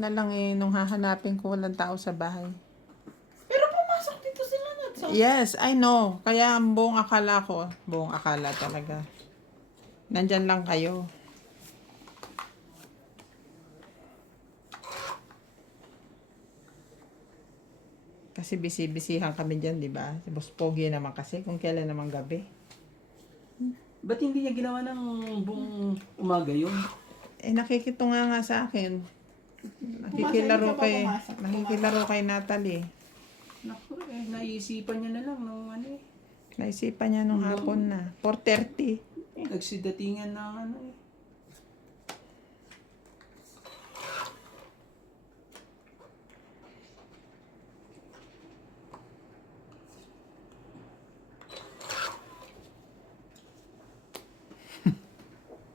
na lang eh, nung hahanapin ko walang tao sa bahay. Pero pumasok dito sila na. So, Yes, I know. Kaya ang buong akala ko, buong akala talaga. Nandyan lang kayo. Kasi busy-busyhan kami dyan, di ba? Si Boss Pogi naman kasi, kung kailan naman gabi. Ba't hindi niya ginawa ng buong umaga yun? Eh, nakikitunga nga sa akin. Pumasok, hindi ka ba pumasok? Nakikilaro kay Natalie. Naku, naisipan niya na lang nung ano eh. Naisipan niya nung hapon na. 4:30. Nagsidatingan na ano eh.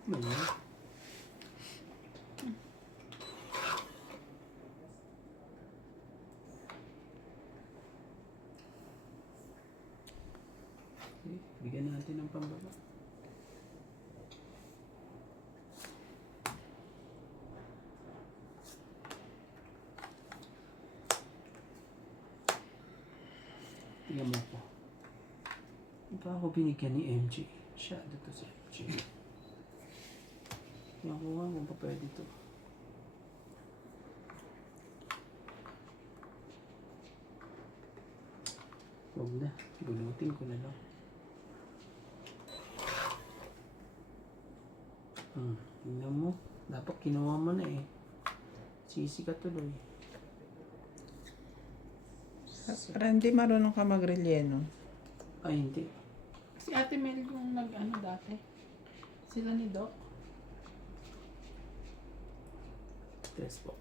Ano? Okay, bigyan natin ng pambaba. Tingnan mo po. Di ba ako binigyan ni MJ? Siya, dito si MJ. Tingnan ko nga kung pa pwede to. Huwag na. Gulutin ko na lang. Tingnan mo. Dapat kinuha mo na eh. Sisi ka tuloy. Randy, marunong ka mag-relleno. Ay, hindi. si Ate Mel yung nag-ano dati. Sila ni Doc. Test po.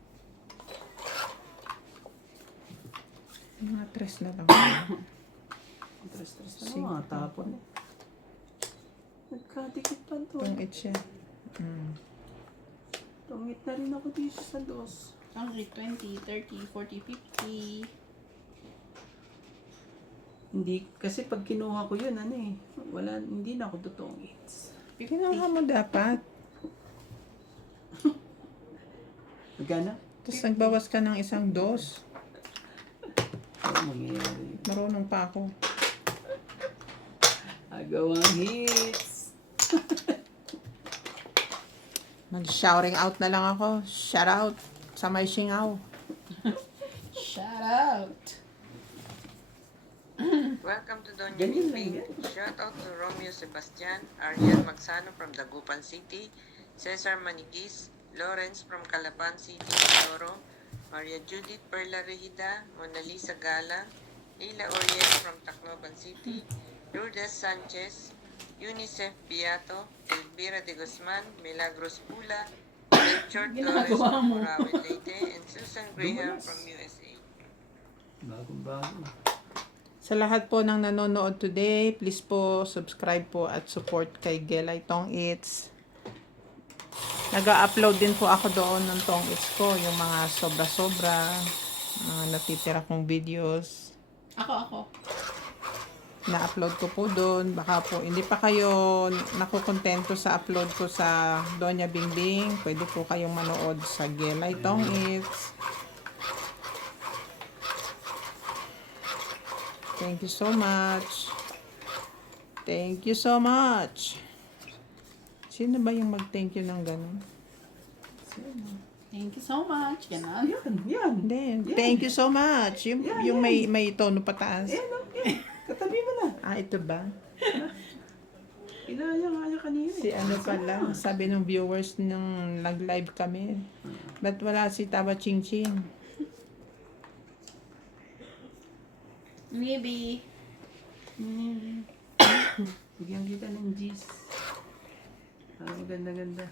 Mga tres na lang. Stress na Sige. mga tapon eh. Nagkadikit pa to. Tungit siya. Tungit na rin ako dito sa dos. Ang 20, 30, 40, 50. Hindi, kasi pag kinuha ko yun, ano eh, wala, hindi na ako totoong hits. Kinuha mo dapat. Magkano? Tapos nagbawas ka ng isang dos. Ano mangyayari? Marunong pa ako. Agawang hits! Mag-shouting out na lang ako. Shout out sa may singaw. Shout out! Welcome to Doña Ganyan lang Bibi. yan. Shout out to Romeo Sebastian, Ariel Magsano from Dagupan City, Cesar Manigis, Lawrence from Calapan City, Mindoro, Maria Judith Perla Regida, Mona Lisa Gala, Leila Oriel from Tacloban City, Lourdes Sanchez, UNICEF Beato, Elvira de Guzman, Milagros Pula, Melchor Torres Ginagawa from mo. Morawi Leyte, and Susan Graham from USA. Bagong-bago. Sa lahat po ng nanonood today, please po subscribe po at support kay Gelay Tong Eats. Nag-upload din po ako doon ng Tong Eats ko, yung mga sobra-sobra, mga natitira kong videos. Ako. Na-upload ko po doon. Baka po hindi pa kayo nakukontento sa upload ko sa Doña Bingbing. Pwede po kayong manood sa Gelay Tong Eats. Thank you so much. Thank you so much. Sino ba yung mag-thank you ng ganun? Thank you so much. Ganon. Yan. Hindi. Thank you so much. Yung may tono pataas. Yan, yan. Katabi mo na. Ah, ito ba? Inaya kanina. Si ano pala, sabi ng viewers nung nag-live kami. Ba't wala si Tawa Ching Ching? Maybe. Bigyan kita ng G's. Maganda-ganda.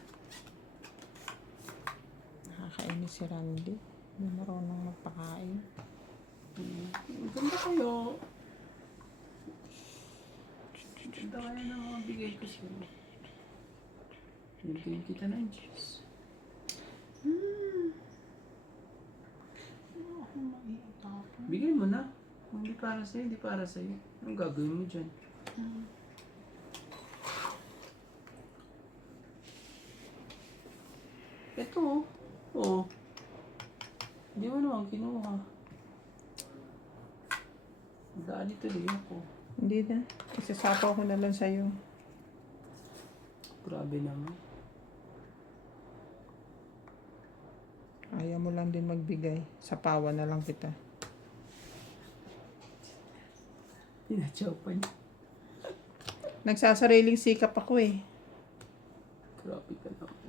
Nakakainis si Randy. Hindi marunong magpakain. Ganda kayo. Ganda kaya na mabigay ko sa'yo. Bigyan kita ng G's. Ako maiitapon. Bigay mo na. Kung hindi para sa'yo, hindi para sa'yo. Anong gagawin mo dyan? Ito oh. Oh. Hindi mo naman kinuha. Dali tuloy ako. Hindi na. Isasapaw ko na lang sa'yo. Grabe naman. Ayaw mo lang din magbigay. Sapawan na lang kita. Pinatsaw pa niya. Nagsasariling sikap ako eh. Grabe ka naman.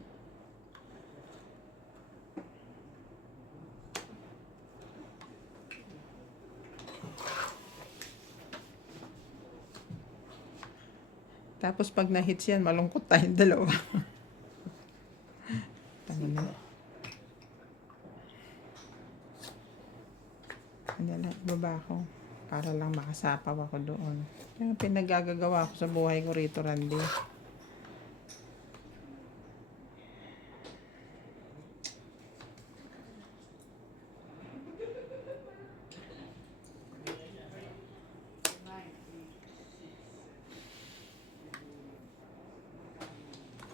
Tapos pag na-hits yan, malungkot tayong dalawa. Tama na. Ano na, baba ako. Para lang makasapaw ako doon. Kaya pinagagagawa ko sa buhay ko rito, Randy.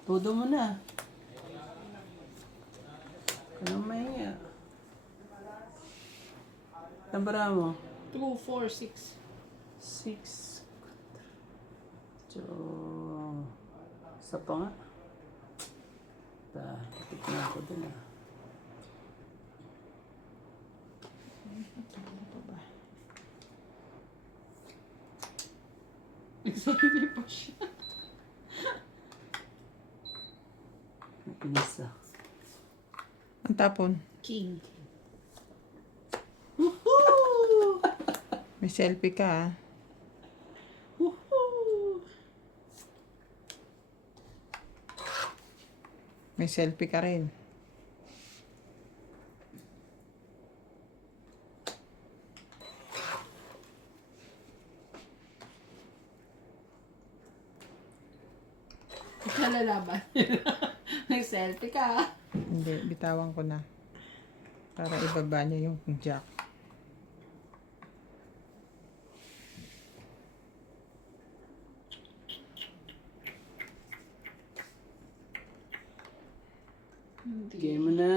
Todo mo na. Anong mahiya? Nabara mo? 2, 4, 6. 6. So, isa pa nga. Tipid na ako dun ah. Nagsarili pa siya. Nakinis ah. Ang tapon. King. Woohoo! May selfie ka ah. Woohoo! May selfie ka rin. Ikaw lalaban. Nag-selfie ka. Hindi, bitawan ko na. Para ibaba niya yung jack. Bigay mo na.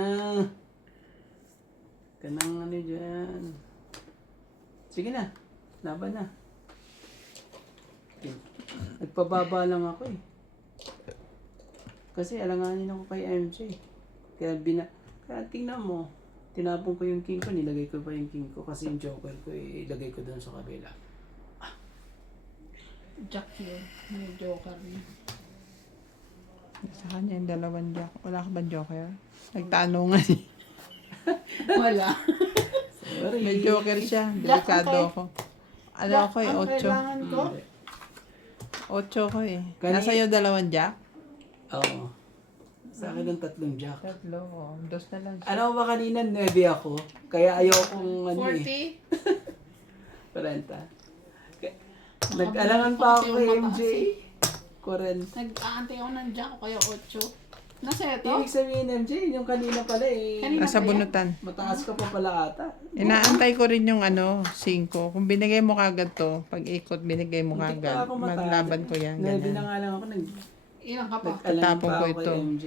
Kanang ano dyan. Sige na. Laban na. Okay. Nagpababa lang ako eh. Kasi alanganin ako kay MJ. Kaya tingnan mo. Tinapon ko yung king ko. Nilagay ko pa yung king ko. Kasi yung joker ko ilagay ko doon sa kabila. Jack yun. May joker niya. Sa kanya yung dalawang jack. Wala ka ba joker? Nagtanungan eh. Wala. Sorry. May joker siya. Jack, Delikado okay. ako. Ano ako eh, Ang 8. kailangan ko? Hindi. 8 ko eh. Kani- Nasa iyo dalawang jack? Oo. Sa akin ang 3 jack. Tatlo. Oh. Dos na lang siya. Ano ba kanina 9 ako? Kaya ayokong ano eh. 40? 40. Nag-alangan pa ako kay MJ. 40. Nag-aantay ako ng jack kaya 8. Nasa ito? Ibig sabihin MJ, yung kanina pala eh. Kanina Nasa pa yan? bunutan. Mataas ka pa pala ata. Inaantay ko rin yung 5. Kung binigay mo kagad to, pag ikot binigay mo Hindi pa kagad, ako mataas. maglaban ko yan. 9 na Ganyan. nga lang ako. Ilang ka pa? Nag-alangan Tatapon pa ko ako ito. kay MJ.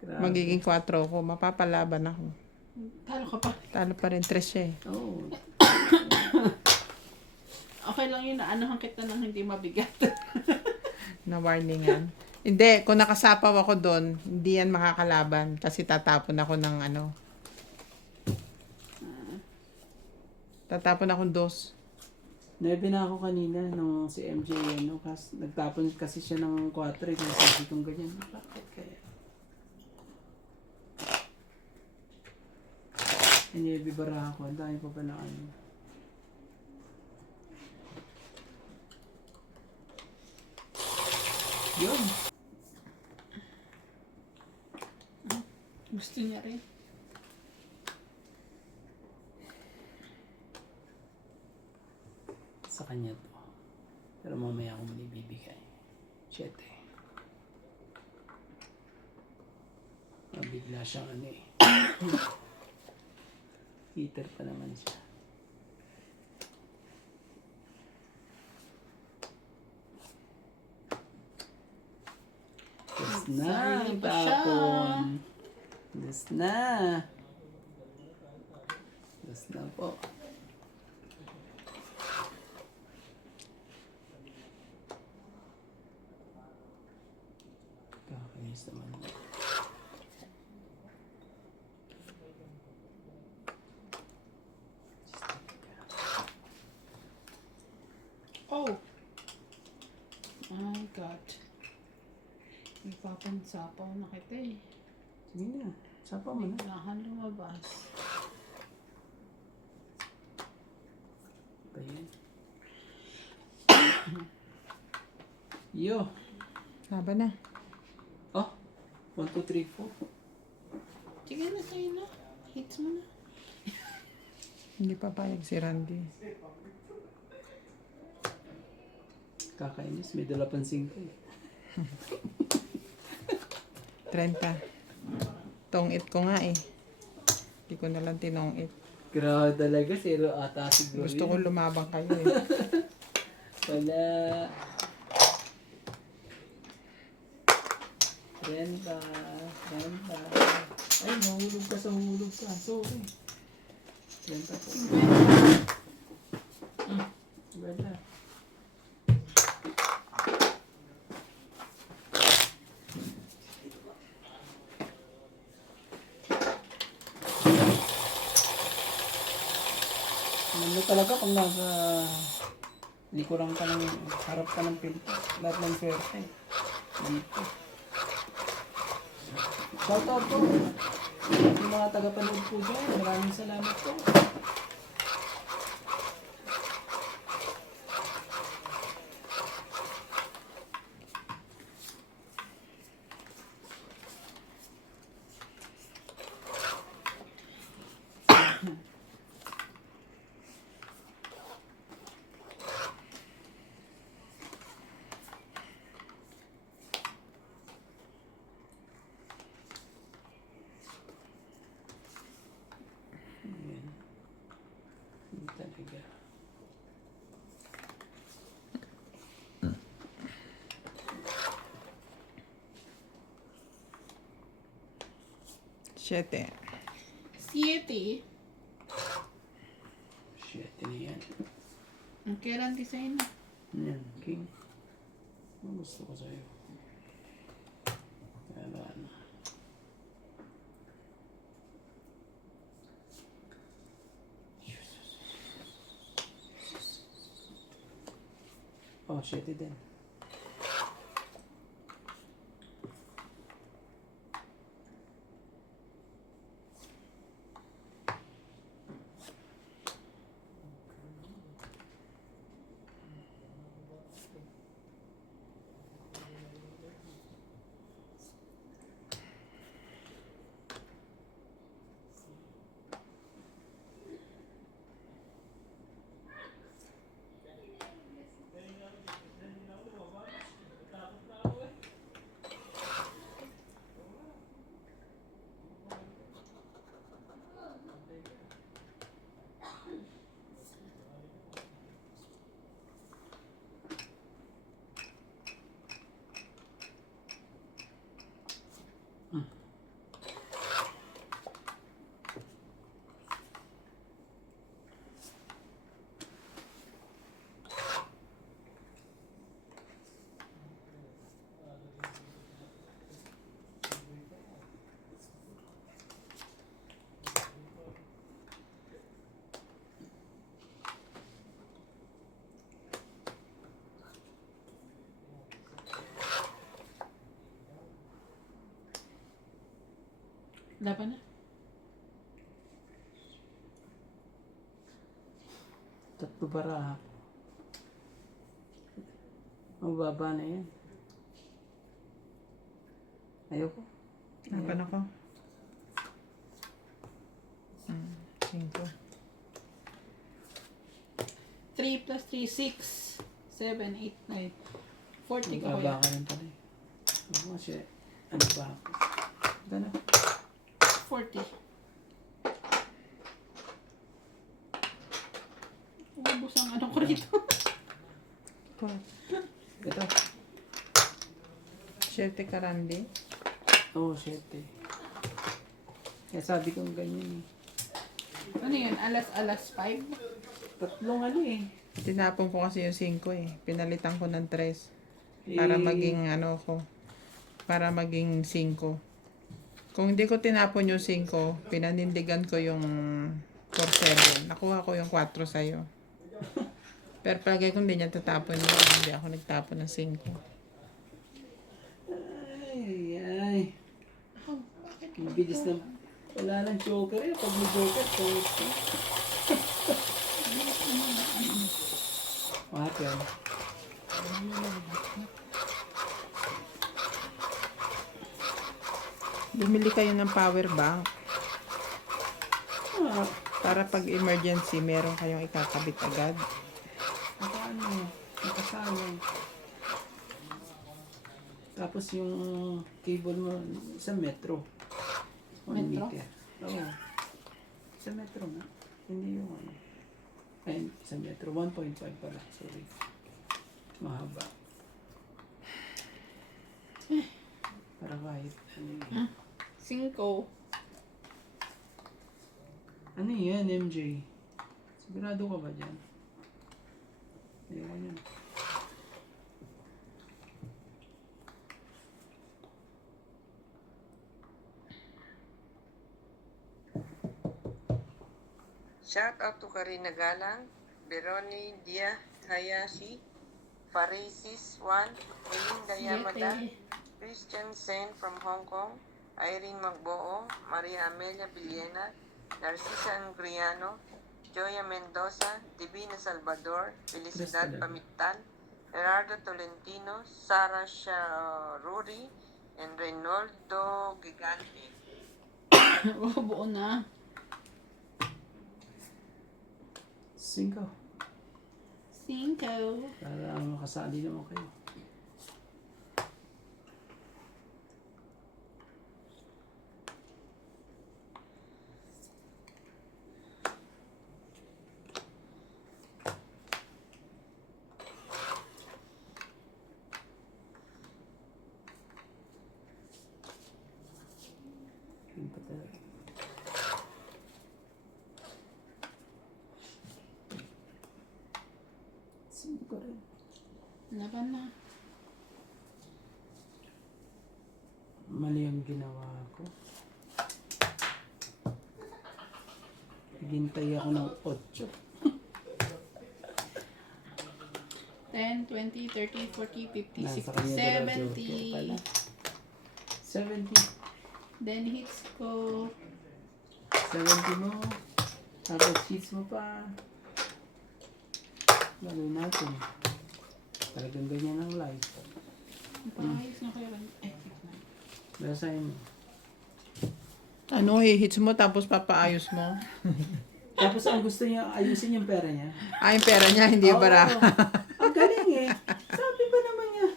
Grabe. Magiging 4 ko, mapapalaban ako. Talo ka pa. Talo pa rin 3 siya eh. Oo. Okay lang yun na anuhan kita ng hindi mabigat. Na warningan. Hindi, kung nakasapaw ako doon, hindi yan makakalaban kasi tatapon ako ng ano. Tatapon akong 2. 9 na ako kanina nung si MJ ano, nagtapon kasi siya ng 4 eh. Kaya sabi kong ganyan, bakit kaya? Inibibara ako, ang dami pa pa na ano. Yun. Gusto niya rin. Sa kanya to. Pero mamaya ako muli bibigay. 7. Mabigla siyang ano eh. Heater pa naman siya. Yes na, Sarili pa siya. tapon. Yes na. Tapos na po. Kakainis naman. Oh! My God. Ipapansapaw na kita eh. Sige na. Sapa mo na. Kailangan lumabas. Ba yan? Yo! Laban na. Oh! 1, 2, 3, 4. Sige na, sa'yo na. Hits mo na. Hindi pa payag si Randy. Kakainis. May dala pang 5 eh. 30. Tong-it ko nga eh. Hindi ko nalang tinong-it. Grabe talaga. 0 ata siguro. Gusto ko yun. lumabang kayo eh. Wala. 30. 30. Ay, nahulog ka sa hulog ka. Sorry. 30 po. Wala. Ano talaga pag nasa likuran ka ng harap ka ng pinto, lahat ng swerte. Dito. Shout out po. Yung mga tagapanood po dyan, maraming salamat po. Ayan. Hindi talaga. Siyete. 7. Shit, na yan. Ang kailan di sa'yo na. Yan, king. Ano gusto ko sa'yo? Wala na. Oh, shit din. Laban na. Tatlo bara. Mababa na yan. Ayoko. Laban ako. 5. 3 plus 3, 6. 7, 8, 9. 40 ka Mababa kuya. ka rin pala eh. Ano siya? Ano ba ako? Gana. 40. Ubus ang ano ko rito. Ito. 7 ka, Randy. Oo, 7. Kaya sabi kong ganyan eh. Ano Ano yun? Alas 5? Tatlong ano eh. Tinapon ko kasi yung 5 eh. Pinalitan ko ng 3. Para maging ano ko. Para maging 5. Kung hindi ko tinapon yung 5, pinanindigan ko yung 4-7. Nakuha ko yung 4 sa'yo. Pero palagay ko hindi niya tatapon yun. Hindi ako nagtapon ng 5. Ay, ay. Ang bilis na. Wala nang joker eh. Pag may joker, so what yan? Bumili kayo ng power bank. Ah, Para pag emergency, meron kayong ikakabit agad. paano? Nakasawang. Tapos yung cable mo, sa metro. 1 Metro? meter. Oo. Sa metro na. Hindi yung ano. Ay, sa metro. 1.5 pala. Sorry. Mahaba. Para kahit ano yun. 5. Ano yan, MJ? Sigurado ka ba dyan? Ayun yun. Shout out to Karina Galang, Beroni Dia Hayashi, Farisis 1, Melinda Yamada, Christian Sen from Hong Kong, Irene Magboo, Maria Amelia Villena, Narcisa Angriano, Joya Mendoza, Divina Salvador, Felicidad Crystal. Pamitan, Gerardo Tolentino, Sara Sharuri, and Reynoldo Gigante. Oh, buo na. 5. 5. Para makasali naman kayo. Yun pa talaga. Cinco rin. Laban na. Mali ang ginawa ko. Hintay ako ng 8. 10, 20, 30, 40, 50, Nasa 60, kanya dalawa joker pala. 70. 70. Then hits ko. 70 mo. Tapos hits mo pa. Lagay natin. Talagang ganyan ang life. Paayos na kayo. Ay, na. Basahin mo. Ano, hihits mo tapos papaayos mo. Tapos ang gusto niya, ayusin yung pera niya. Ay, yung pera niya, hindi yung bara. Ang galing eh. Sabi ba naman niya?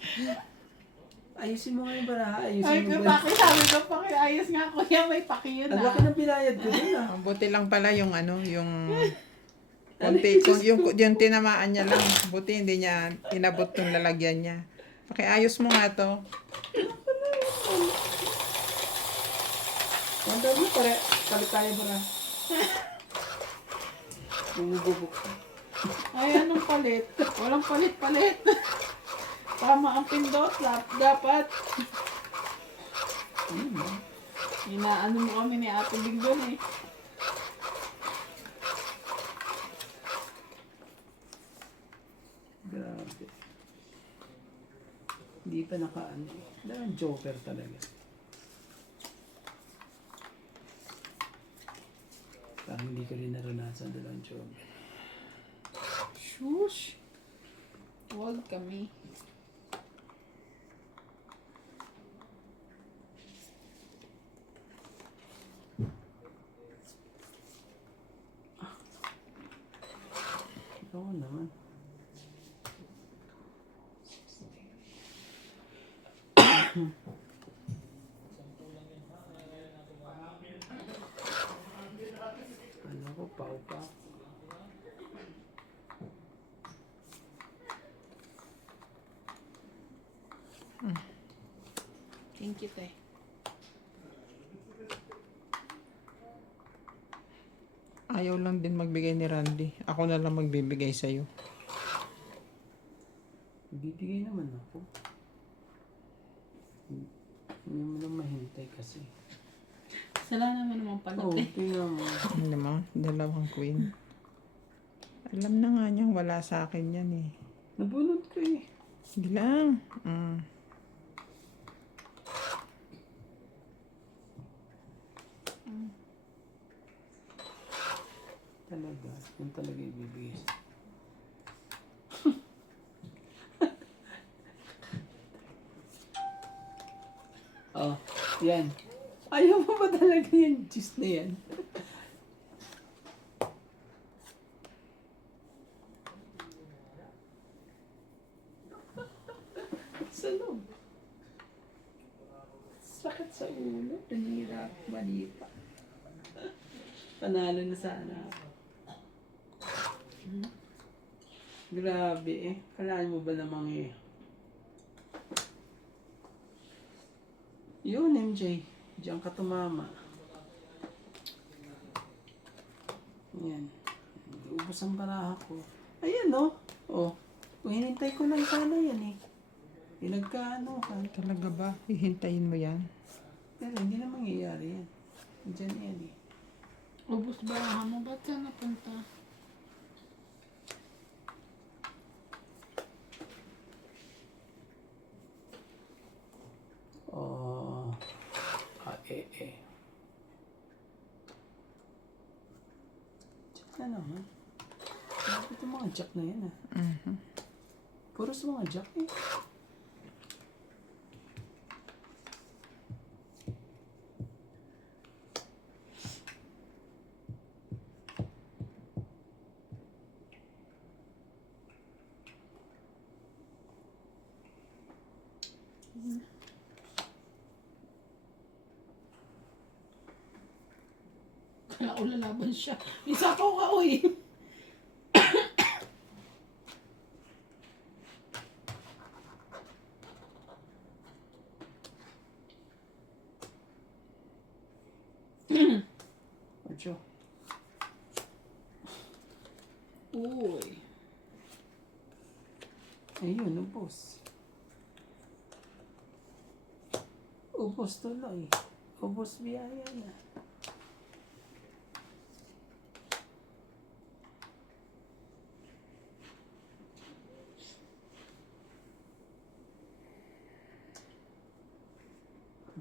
Ayusin mo nga yung baraha. Ay, Ayusin mo kung ba? sabi ko, pakiayos nga kuya, may pakiyo Ang laki na. ng binayad ko dun ah. Ang buti lang pala yung ano, yung konti, yung tinamaan niya lang. Buti hindi niya inabot yung lalagyan niya. Pakiayos mo nga to. Wanda mo, palit tayo bara. Bumububok ka. Ay, anong palit? Walang palit-palit. Tama ang pindot, dapat. Ano mo? Inaano mo kami ni Ate Big doon eh. Grabe. Hindi pa nakaano. Dalang joker talaga. Parang hindi ko rin naranasan dalang joker. Shush. Huwag kami. Oo naman. Ano ko, pau pa. Thank you, te. Ayaw lang din magbigay ni Randy. Ako na lang magbibigay sa'yo. Bibigay naman ako. Hindi mo lang mahintay kasi. Sila naman naman pala. Oo, tingnan mo. Ano mo? Dalawang queen. Alam na nga niyang wala sa akin yan eh. Nabunod ko eh. Sige lang. Talaga. Yung talaga ibibigay. Oh, yan. Ayaw mo ba talaga yung juice na yan? Sa loob. Sakit sa ulo. Tinira. Malita. Panalo na sana. Grabe eh. Kalaan mo ba namang eh? Yun, MJ. Diyan ka tumama. Yan. Ubus ang baraha ko. Ayan, no? Oh. Kung hinintay ko lang sana yan eh. Pinagkaano ka. Talaga ba? Hihintayin mo yan? Pero hindi na mangyayari yan. Diyan yan eh. Ubus ba mo? Ba't ka napunta? Oh. Jack na naman. Bakit yung mga jack na yan ah? Puro sa mga jack eh. Kala ko lalaban siya. Isa ko ka, uy. Ocho. Uy. Ayun, ubos. Ubos tuloy. Ubos biyaya na.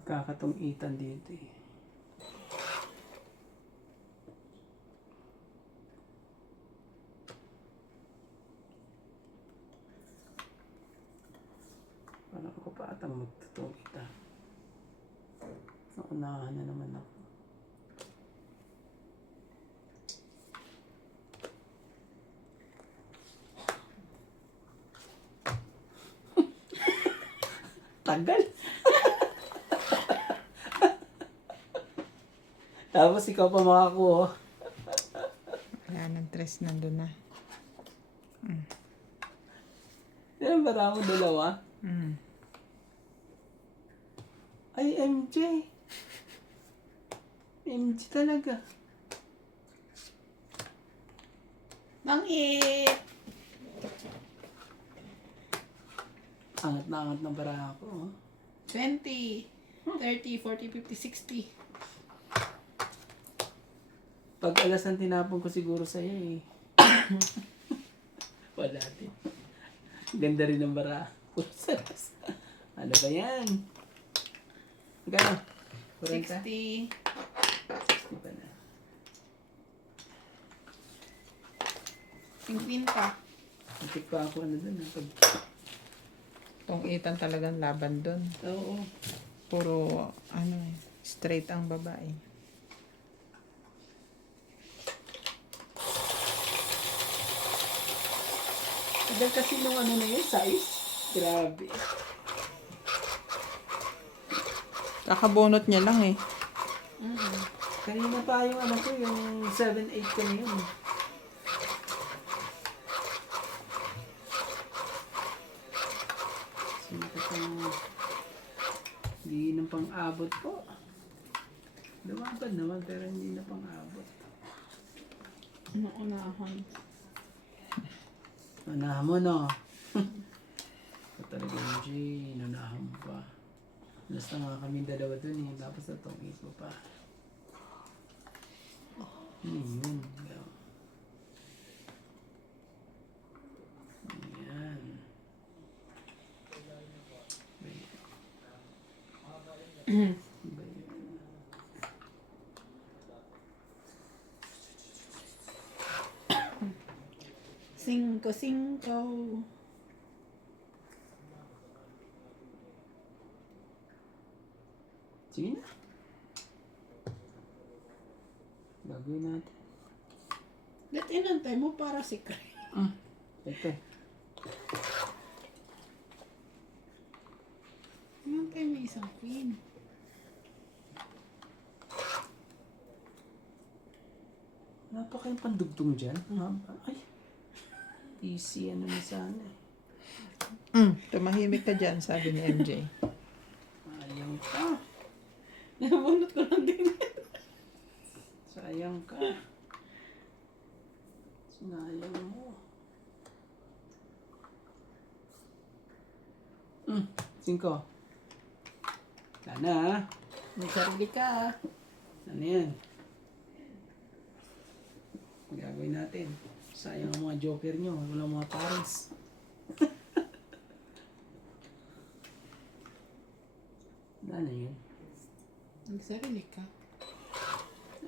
Kakatong-itan dito eh. Parang ako pa atang magtutong-ita. Naunahan na naman ako. Tagal! Tapos ikaw pa makakuha. Wala ng tres nandun na. Yan ba mo dalawa? Ay, MJ. MJ talaga. Mangit! Angat na angat ng baraha ko. Oh. 20, 30, 40, 50, 60. Pag alas ang tinapon ko siguro sa'yo eh. Wala din. Ganda rin ng baraha. Ano ba yan? Magkano? 60. 60 pa na. 50 pa. Matik pa ako ano dun. Pag... Tong-itan talagang laban dun. Oo. Puro, straight ang babae. Tagal kasi nung ano na yun, size. Grabe. Kakabunot niya lang eh. Kanina pa yung ano ko, yung 7-8 ko na yun. Sino ka pang... Hindi na pang-abot po. Lumaban naman pero hindi na pang-abot. Naunahon. Unahan mo, no? Ito talaga yung G, inunahan mo pa. Basta nga kami dalawa dun eh, tapos itong iso pa. Yun. Ayan. Cinco. Sige na. Gagawin natin. Ba't inantay mo para si Craig? Ito. Inantay mo isang queen. Napaka yung pandugtong dyan. Ay. Easy ano na sana eh. Tumahimik ka dyan, sabi ni MJ. Sayang ka. Nabunot ko lang din. Sayang ka. Sinayang mo. 5. Sana ha. May sarili ka. Ano yan? Gagawin natin. Sayang ang mga joker nyo. Walang mga pares. Ano yun? May sarili ka.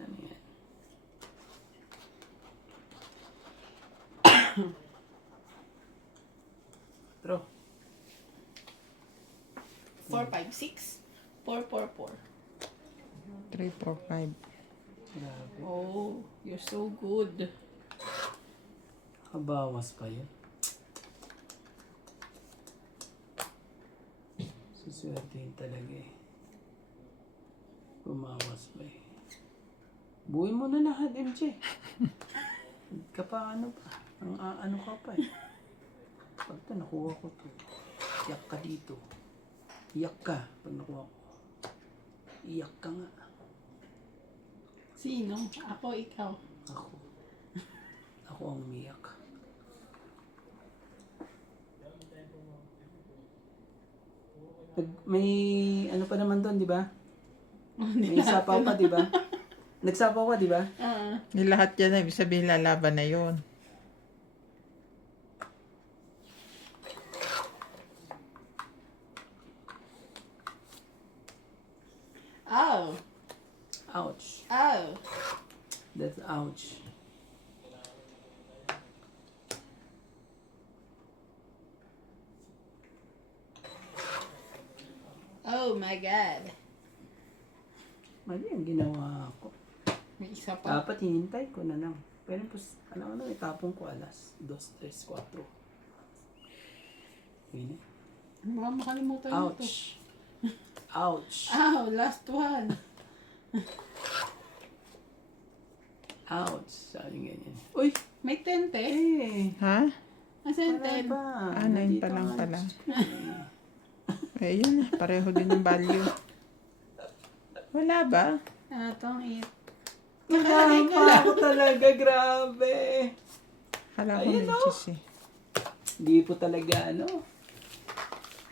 Ano yan? Tro. 4, 5, 6. 4, 4, 4. 3, 4, 5. Grabe. Oh, you're so good. Kabawas pa yun. Suswertein talaga eh. Bumawas pa eh. Buuin mo na lahat, MJ. Ka pa ano pa. Ang ano ka pa eh. Pag ito, nakuha ko to. Iyak ka dito. Iyak ka pag nakuha ko. Iyak ka nga. Sino? Ako, ikaw. Ako. Ako ang umiyak. May ano pa naman doon, di ba? May sapaw pa, di ba? Nagsapaw ka, di ba? Yung lahat yan, ibig sabihin lalaban na yun. Oh. Ouch. Oh. That's ouch. Oh my God. Mali ang ginawa ko. May isa pa. Dapat hinintay ko na lang. Pero pues, ano, itapon ko alas. 2, 3, 4. Yun eh. Baka makalimutan mo to. Ouch. Ouch. Oh, last one. Ouch. Sabi ganyan. Uy! May 10 te. Eh! Ha? Asan Wala 10? ba? 9 pa lang pala. Eh, yun. Pareho din yung value. Wala ba? Itong 8. Nakakala ako talaga. Grabe. Kala ko Ayun, may oh. cheese eh. Hindi po talaga ano.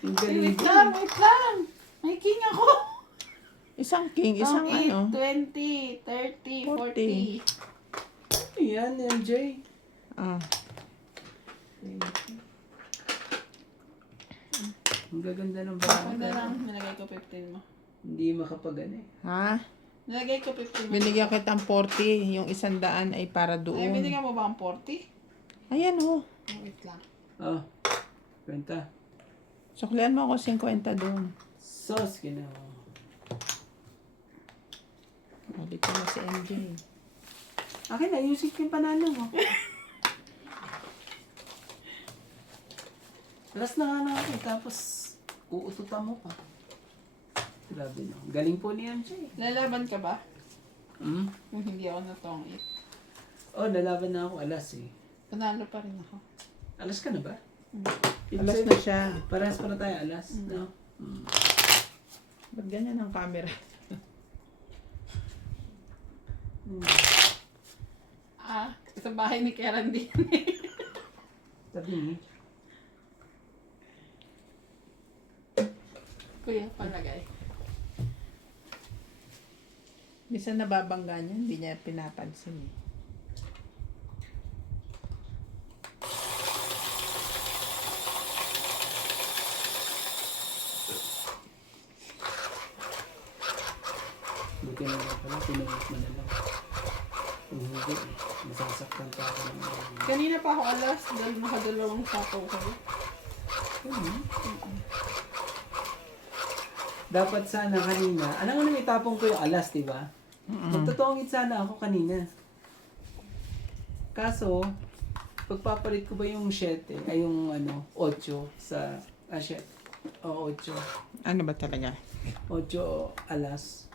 Ang galing Wait lang, wait lang. May king ako. Isang king, isang Itong 8, ano. 20, 30, 40. 40. Yan, MJ. Ah, Ang gaganda ng Ako barang. na lang, nilagay ko 15 mo. Hindi makapag ano eh. ha? Nilagay ko 15 mo. Binigyan kitang 40. Yung 100 ay para Ay, doon. binigyan mo ba ang 40? Ayan oh. Oh, wait lang. Oh. Kwenta. Suklian mo ako 50 doon. Sauce ginawa. O, dito na si MJ. Akin na, yung yung panalo mo. Last na nga na ako, tapos uututan mo pa. Grabe no. Galing po ni MJ. Lalaban ka ba? Hmm? Kung hindi ako natong 8. Oh, nalaban na ako alas eh. Panalo pa rin ako. Alas ka na ba? Alas na siya. Parehas pa na tayo alas. No? Mm. Ba't ganyan ang camera? Ah, Sa bahay ni Karen din. Tabi ni. Kuya, palagay. Minsan nababangga niya, hindi niya pinapansin eh. Buti na lang pala, pinulit mo na lang. Kung hindi, masasaktan pa ako ng Kanina pa ako alas dahil nakadalawang sapaw ko. Dapat sana kanina, alam mo nang itapong ko yung alas, di ba? Magtotongit sana ako kanina. Kaso, pagpapalit ko ba yung 7, ay yung 8 sa, 7, o 8. Ano ba talaga? 8 alas.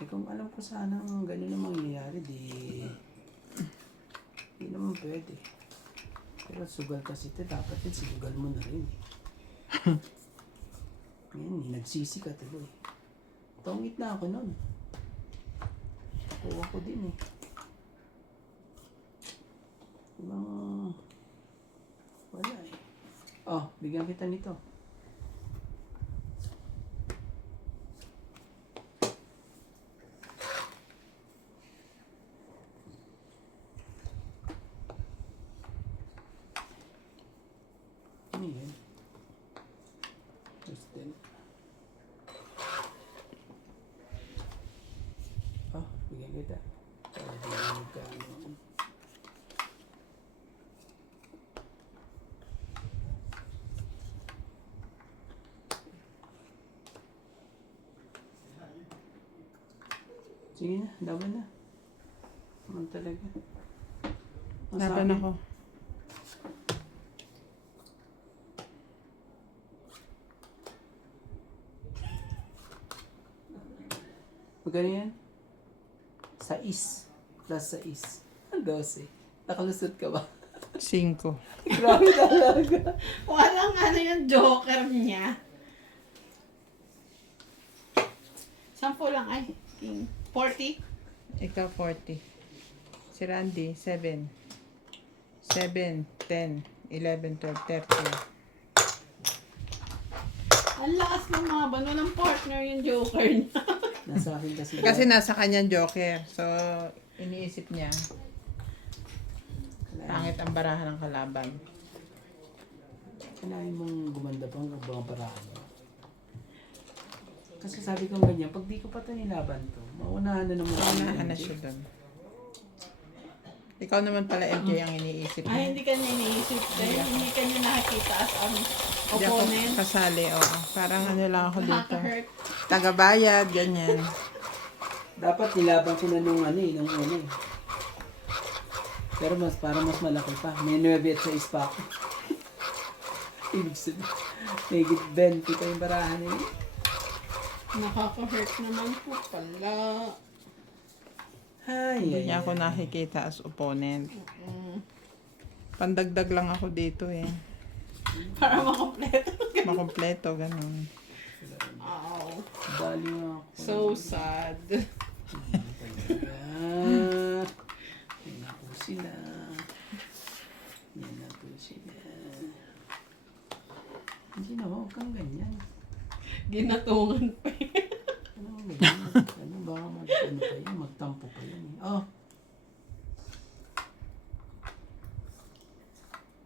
Eh kung alam ko sana ang ganun ang mangyayari, di naman pwede. Pero sugal kasi ito, dapat yun, sinugal mo na rin. Ngayon, nagsisi ka tuloy. Tongit na ako nun. Kuha ko din eh. Wala eh. Oh, bigyan kita nito. Ano yan? Justin. Oh, bigyan kita. Para di na magkano. Sige na, laban na. Naman talaga. Laban ako. Magkano yan? 6 plus 6. Ang 12. Nakalusot ka ba? 5. Grabe talaga. Walang ano yung joker niya. 10 lang ay. 40. Ikaw 40. Si Randy, 7. 7, 10, 11, 12, 13. Ang lakas ng mga ban. Walang partner yung joker niya. Nasa akin kasi. Kasi nasa kanyang joker. So, iniisip niya, pangit ang barahan ng kalaban. Kailangan mong gumanda pa ang mga paraan. Kasi sabi ko ganyan, pag di ko pa ito nilaban to, maunahan na naman. Unahan na siya doon. Ikaw naman pala, MJ, ang iniisip Ay, niya. hindi kanya iniisip. Dahil hindi kanya nakakita as Hindi ako opponent. kasali, oo. Parang ano lang ako dito. Nakaka-hurt. Tagabayad, ganyan. Dapat nilaban ko na nung nung una eh. Pero parang mas malaki pa. May 9 at 6 pa ako. Ibig sabihin, may 20 pa yung barahan nila. Nakaka-hurt naman po pala. Ay, Hindi niya ako nakikita as opponent. Pandagdag lang ako dito eh. Para makompleto. Makompleto, ganun. Ow. Bali nga ako. So sad. Yan na po sila. Yan na po sila. Hindi na, huwag kang ganyan. Ginatungan pa yun. Ano ganyan? Ano ba? Ano pa yan? Magtampo pa yan. Oh,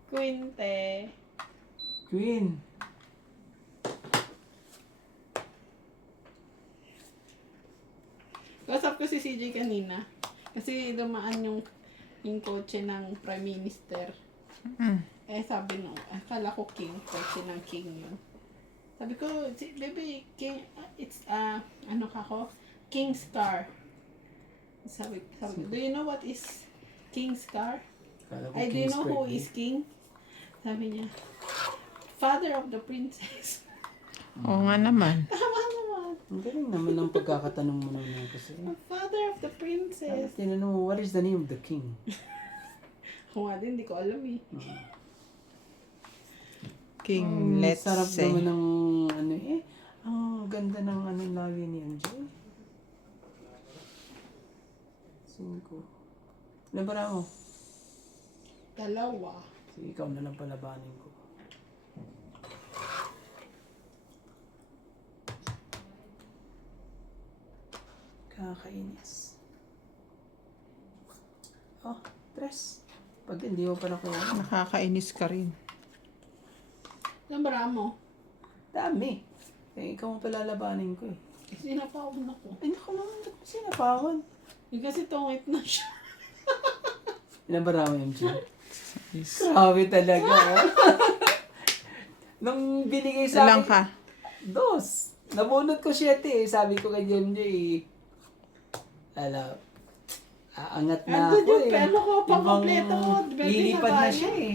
Quinte. Queen. Kasap ko si CJ kanina. Kasi dumaan yung kotse ng Prime Minister. Mm. Eh sabi nung, akala ko king, kotse ng king yun. Sabi ko, baby, king, it's, ano ka ko? King's car. Sabi ko, do you know what is King's car? Kala ko I do you know who Kingsburg, is king? Sabi niya, father of the princess. Oo nga naman. Tama naman. Ang galing naman ang pagkakatanong mo naman kasi. Father of the princess. Tinanong mo, what is the name of the king? Ako nga din, hindi ko alam eh. King, let's Sarap say. naman ng ang ganda ng lagi ni MJ. 5. Labara mo. Dalawa. Sige, ikaw na lang palabanin ko. Kakainis. Oh, tres. Pag hindi mo pa nakuha. Nakakainis ka rin. Labara mo. Dami. Eh, ikaw ang palalabanin ko eh. Sinapawan ako. Ay, naku naman. Ba't mo sinapawan? Eh, kasi tungit na siya. Inabara mo yung Jim. Grabe talaga. Oh. Nung binigay sa Ilang akin, ka? 2. Nabunot ko 7 eh. Sabi ko kay MJ, aangat na Andun ako yung eh. pelo ko, pang-kompleto ko. Ibang 20 lilipad sa na bayan. siya eh.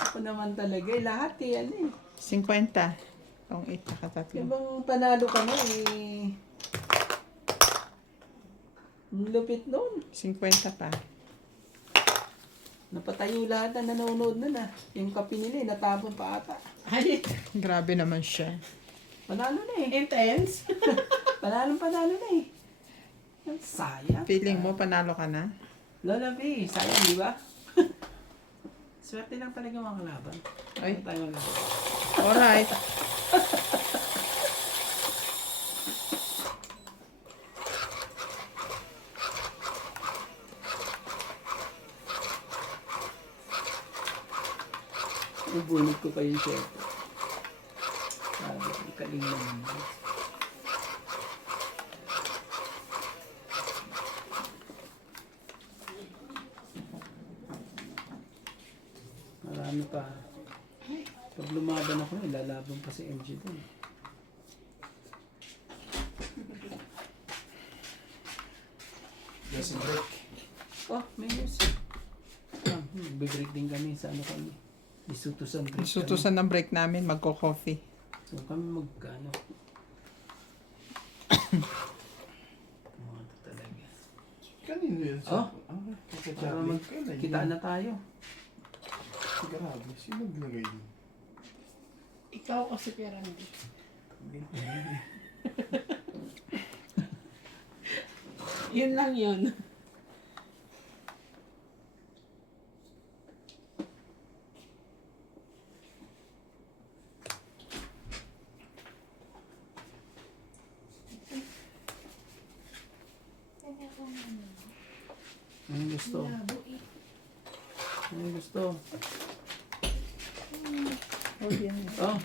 Ako naman talaga eh. Lahat eh. Ano eh. 50. Kung 8 nakatatlo. Ibang panalo ka na eh. Ang lupit nun. 50 pa. Napatayo lahat na nanonood nun ah. Yung kape nila eh. Natapon pa ata. Ay, Grabe naman siya. Panalo na eh. intense. Panalo na eh. Sayang. Feeling mo, panalo ka na? Lola B, sayang di ba? Swerte lang talaga mga kalaban. Ay. Ano tayo laban? Alright. Nabunod ko pa yung shirt. Sabi ko, kaling naman. Marami pa. Pag lumaban ako, lalaban pa si MJ dun. Just a break. Oh, may music. Bibreak din kami sa ano kami. Isutusan break kami. Sutusan ng break namin, magko-coffee. So kami magkano. Mga talaga. Kanino yun? Oh? Kaya Para Charlie. magkita na tayo. Grabe, sino naglagay yun? Ikaw kasi Pirandi. Yun lang yun. Ano gusto? Ano gusto? Oh, yan. Oh,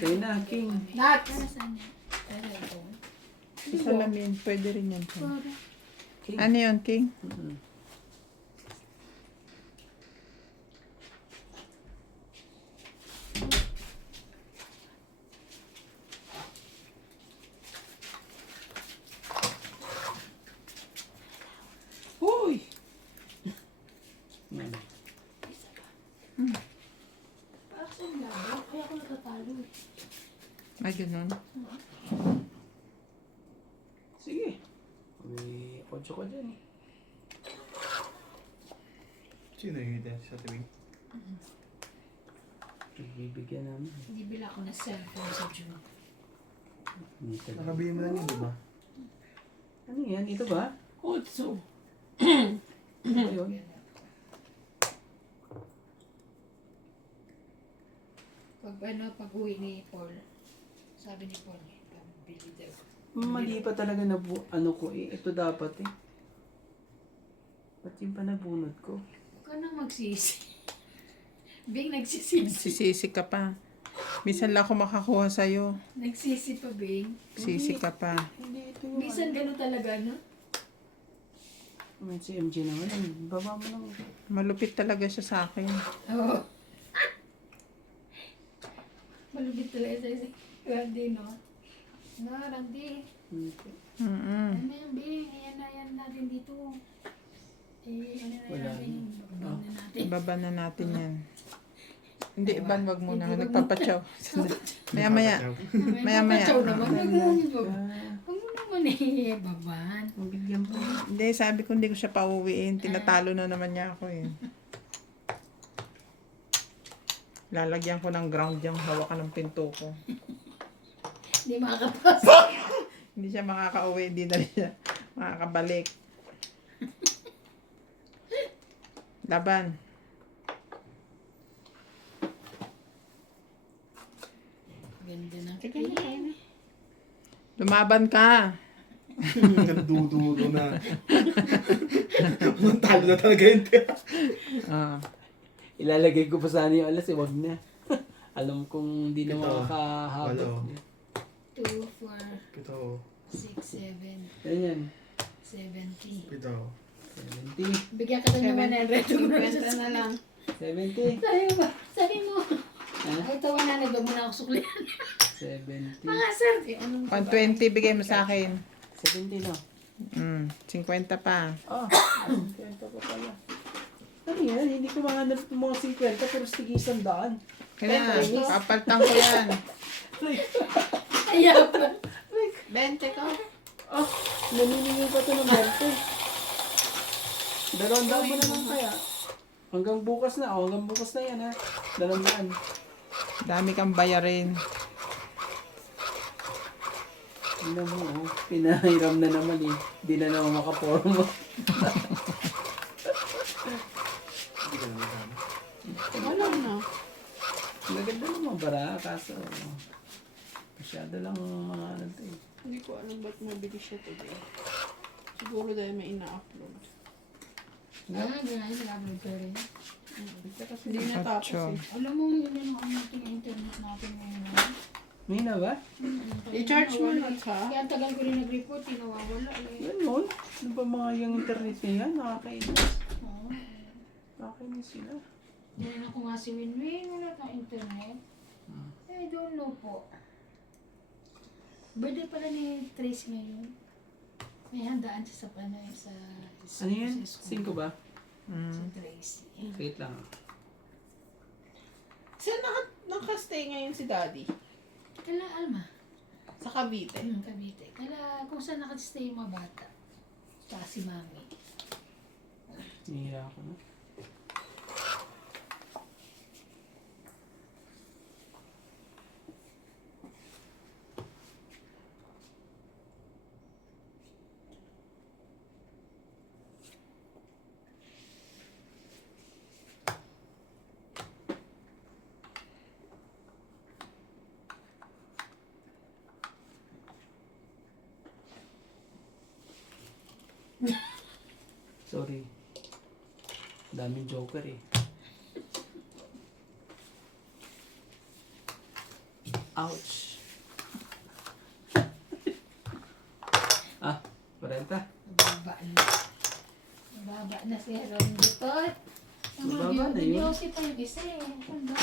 kayo na, King. Nat! Salamin, pwede rin yan. King. Ano yun, King? Mm-mm. Uy! Yan. Kaya ako natatalo eh. Ay, ganun. Sige. May 8 ko dyan eh. Sino yung hidden sa tubig? Bibigyan namin. Hindi bila ako na cellphone sa June. Hindi talaga. Nakabili mo lang yun, di ba? Ano yan? Ito ba? Utso. Ayun. Pag uwi ni Paul, sabi ni Paul, pabili daw. Mali pa talaga na ano ko eh. Ito dapat eh. Ba't yung pa nabunod ko? Huwag ka nang magsisi. Bing, nagsisisi. Sisisi ka pa. Minsan lang ako makakuha sa'yo. Nagsisi pa, Bing. Sisi ka pa. Hindi ito yung Minsan gano'n talaga, no? May si MJ naman. Baba mo lang. Malupit talaga siya sa akin. Oo. Malubit talaga sa Randy, no? No, Randy. Mm-mm. Ano yan, Bing? Ayan na yan natin dito. Eh, ano na Wala natin? na. Babang na natin. Ibaba na natin yan. Hindi, Iban, wag muna. Hindi, wag mo. Nagpapachaw. Maya-maya. Maya-maya. Papachaw naman. Huwag mo naman ibaba. Ah, Huwag mo naman eh, baban. mabigyan pa. Hindi, sabi ko hindi ko siya pauwiin. Tinatalo na naman niya ako eh. Lalagyan ko ng ground yung hawakan ng pinto ko. Hindi makakapasok. Hindi siya makakauwi, hindi na siya makakabalik. Laban. Ganda ng Sige na, kaya na. Lumaban ka. Nagdududo na. Talo na talaga yun. Ah. Ilalagay ko pa sana yung alas, wag na. Alam kong hindi na Ito. makakahabot. Walo. 2, 4, Pito. 6, 7, Yan yan. 70. Pito. 70. Bigyan ka na naman ng reto mo na 50 na lang. 70. Sabi mo, sabi mo. Ha? Ay, tawa na, nagawag mo na ako suklihan. 70. Mga sir, eh, anong 120 bigay mo sa akin. 70 na. 50 pa. Ah, 50 pa pala. Ano yan? Hindi ko mahanap ng mga 50 pero sige 100. Kaya, papaltang ko yan. Ayaw pa. 20 ko. Ah, naniningin pa ito ng 20. 200 mo naman kaya. Hanggang bukas na. Oh, hanggang bukas na yan ha. 200. Dami kang bayarin. Hindi mo, oh. Pinahiram na naman eh. Hindi na naman makaporma. Hindi ka naman sana. Wala na. Maganda naman bara, kaso masyado lang mga ano to eh. Hindi ko alam ba't mabilis siya today. Siguro dahil may ina-upload. Ganyan, nag-upload ka rin. Hindi natapos Ocho. eh. Alam mo, yun ang natin ang internet natin ngayon. May na ba? I-charge mo na ka. Kaya ang tagal ko rin nag-report, tinawawala eh. Yan nun. Ano ba mga yung internet na yan? Nakakainis. Oo. Nakakainis sila. Ganyan ako nga si Winwin, wala kang internet. I don't know po. Birthday pala ni Trace ngayon. May handaan siya sa panay sa Ano yan? sa school. 5 ba? Si Tracy. Wait lang. Saan nakastay ngayon si Daddy? Kala Alma. Sa Cavite. Cavite. Kala kung saan nakastay yung mga bata. Tsaka si Mami. Nihira ako na. Sorry. Daming joker eh. Ouch. Ah, 40. Mababa na. Mababa na si Ron Dutot. Mababa na yun. Hindi pa yung isa eh. Ano?